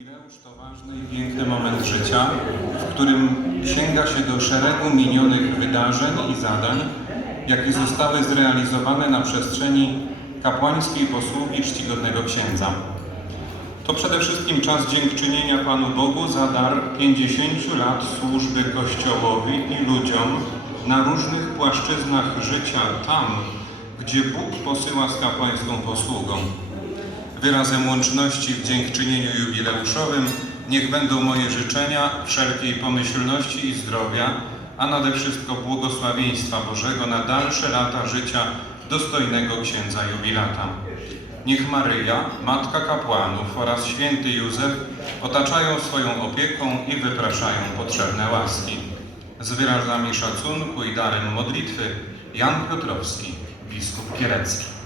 Jubileusz to ważny i piękny moment życia, w którym sięga się do szeregu minionych wydarzeń i zadań, jakie zostały zrealizowane na przestrzeni kapłańskiej posługi czcigodnego księdza. To przede wszystkim czas dziękczynienia Panu Bogu za dar 50 lat służby Kościołowi i ludziom na różnych płaszczyznach życia tam, gdzie Bóg posyła z kapłańską posługą. Wyrazem łączności w dziękczynieniu jubileuszowym niech będą moje życzenia wszelkiej pomyślności i zdrowia, a nade wszystko błogosławieństwa Bożego na dalsze lata życia dostojnego księdza jubilata. Niech Maryja, Matka Kapłanów oraz święty Józef otaczają swoją opieką i wypraszają potrzebne łaski. Z wyrazami szacunku i darem modlitwy Jan Piotrowski, biskup Kierecki.